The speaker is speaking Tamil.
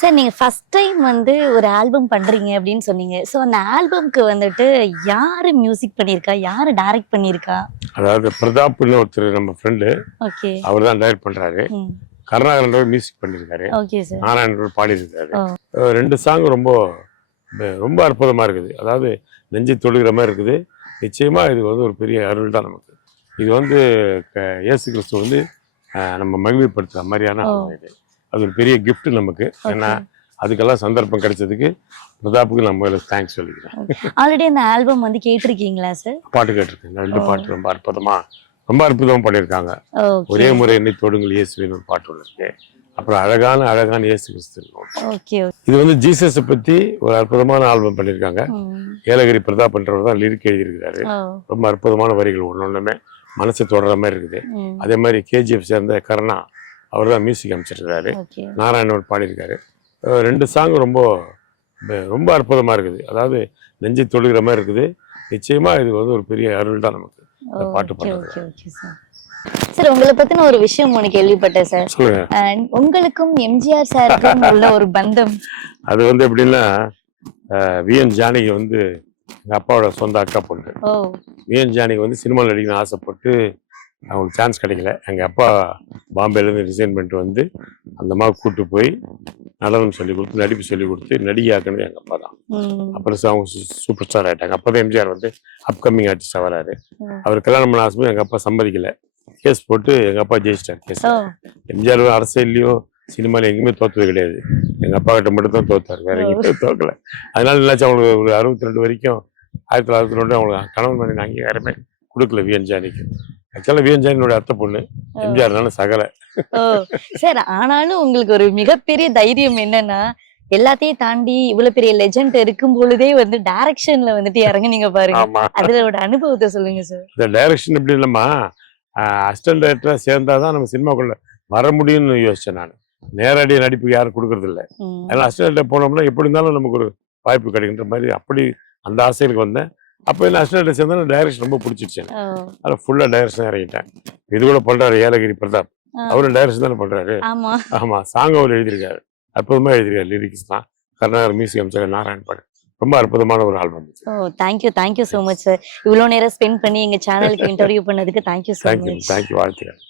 சார் நீங்க ஃபர்ஸ்ட் டைம் வந்து ஒரு ஆல்பம் பண்றீங்க அப்படின்னு சொன்னீங்க. சோ அந்த ஆல்பம்க்கு வந்துட்டு யாரு மியூசிக் பண்ணியிருக்கா? யாரு டைரக்ட் பண்ணியிருக்கா? அதாவது பிரதாப்னு ஒருத்தர் நம்ம ஃப்ரெண்டு, ஓகே. அவர் தான் டைரக்ட் பண்றாரு. ம். கருணாகரன் மியூசிக் பண்ணியிருக்காரு. Okay sir. நாராயணன் பாடியிருக்காரு. ஓ. 2 சாங் ரொம்ப ரொம்ப அற்புதமா இருக்குது. அதாவது நெஞ்சை தொடுகிற மாதிரி இருக்குது. நிச்சயமா இது வந்து ஒரு பெரிய அருள் தான் நமக்கு. இது வந்து இயேசு கிறிஸ்து வந்து நம்ம மகிமைப்படுத்துற மாதிரியான ஆல்பம் இது. அது ஒரு பெரிய gift நமக்கு. ஏன்னா அதுக்கெல்லாம் சந்தர்ப்பம் கிடைச்சதுக்கு பிரதாப்புக்கு நம்ம தேங்க்ஸ் சொல்லிக்கிறேன். ஆல்ரெடி அந்த ஆல்பம் வந்து கேட்டிருக்கீங்களா சார்? பாட்டு கேட்டிருக்கேன். 2 பாட்டு ரொம்ப அற்புதமா பண்ணியிருக்காங்க. ஓகே. ஒரே முறை என்னை தொடுங்கள் இயேசுவின் ஒரு பாட்டு ஒன்று இருக்கு. அப்புறம் அழகான இயேசு கிறிஸ்து. ஓகே. இது வந்து ஜீசஸை பத்தி ஒரு அற்புதமான ஆல்பம் பண்ணியிருக்காங்க. ஏலகிரி பிரதாப் என்றவர் தான் லிரிக் எழுதியிருக்கிறாரு. ரொம்ப அற்புதமான வரிகள் ஒன்னொன்னுமே மனசை தொடர மாதிரி இருக்குது. அதே மாதிரி கேஜிஎஃப் சேர்ந்த கருணா அவர் தான் மியூசிக் அமைச்சிருக்கிறாரு. நாராயணன் பாடியிருக்காரு. 2 சாங் ரொம்ப அற்புதமா இருக்குது. அதாவது நெஞ்சை தொடுகிற மாதிரி இருக்குது. நிச்சயமா இது வந்து ஒரு பெரிய அருள் தான் நமக்கு இந்த பாட்டு பண்றது. சார் உங்களை பத்தின ஒரு விஷயம் ஒண்ணு கேள்விப்பட்டேன் சார். சொல்லுங்க. உங்களுக்கும் எம்ஜிஆர் சாருக்கும் உள்ள ஒரு பந்தம். அது வந்து எப்படின்னா விஎன் ஜானகி வந்து எங்க அப்பாவோட சொந்த அக்கா பொண்ணு. விஎன் ஜானகி வந்து சினிமாவில் நடிக்கணும்னு ஆசைப்பட்டு அவங்களுக்கு சான்ஸ் கிடைக்கல. எங்கள் அப்பா பாம்பேலேருந்து ரிசைன் பண்ணிட்டு வந்து அந்த மாதிரி கூப்பிட்டு போய் நடனம் சொல்லி கொடுத்து நடிப்பு சொல்லி கொடுத்து நடிகையாக்குனது எங்கள் அப்பா தான். அப்புறம் அவங்க சூப்பர் ஸ்டார் ஆகிட்டாங்க. அப்போ தான் எம்ஜிஆர் வந்து அப்கமிங் ஆர்டிஸ்டாக வராரு. அவர் கல்யாணம் பண்ண ஆசையும் எங்கள் அப்பா சம்மதிக்கல. கேஸ் போட்டு எங்கள் அப்பா ஜெயிச்சிட்டார் கேஸ். எம்ஜிஆர் அரசியல்லையும் சினிமாவில் எங்கேயுமே தோத்தது கிடையாது. எங்கள் அப்பா கிட்ட மட்டும் தான் தோத்தார், வேற எங்கேயுமே தோக்கல. அதனால என்னாச்சு, அவங்களுக்கு ஒரு 62 வரைக்கும் 1962 அவங்களுக்கு கணவன் மனைவி அங்கீகாரமே கொடுக்கல விஎன் ஜானிக்கு. ஆக்சுவலா விஎன் ஜானியோட அத்தை பொண்ணு, எம்ஜிஆர் சகல. சார் ஆனாலும் உங்களுக்கு ஒரு மிகப்பெரிய தைரியம் என்னன்னா, எல்லாத்தையும் தாண்டி இவ்வளவு பெரிய லெஜெண்ட் இருக்கும் பொழுதே வந்து டைரக்ஷன்ல வந்துட்டு இறங்குனீங்க பாருங்க. அதோட அனுபவத்தை சொல்லுங்க சார். இந்த டைரக்ஷன் எப்படி இல்லம்மா, அசிஸ்டன்ட் டைரக்டரா சேர்ந்தாதான் நம்ம சினிமாக்குள்ள வர முடியும்னு யோசிச்சேன் நான். நேரடி நடிப்புக்கு யாரும் கொடுக்கறது இல்லை. அதனால அசிஸ்டன்ட் போனோம்னா எப்படி இருந்தாலும் நமக்கு ஒரு வாய்ப்பு கிடைக்கின்ற மாதிரி அப்படி அந்த ஆசைகளுக்கு வந்தேன். அப்போ என்ன அசிஸ்டன்ட் சேர்ந்தா டைரக்ஷன் ரொம்ப பிடிச்சிருச்சு. அதில் ஃபுல்லா டைரக்ஷன் இறங்கிட்டேன். இது கூட பண்றாரு ஏலகிரி பிரதாப், அவரும் டைரக்ஷன் தானே பண்றாரு. ஆமா, சாங் அவர் எழுதியிருக்காரு, அற்புதமா எழுதியிருக்காரு. லிரிக்ஸ் தான் கர்நாடக மியூசிக் அமைச்சர் நாராயண் பாடு. ரொம்ப அற்புதமான ஒரு album. Thank you so much sir. இவ்வளவு நேரம் ஸ்பெண்ட் பண்ணி எங்க சேனலுக்கு இன்டர்வியூ பண்ணதுக்கு தேங்க்யூ சோ மச். தேங்க்யூ வாழ்த்துக்கள்.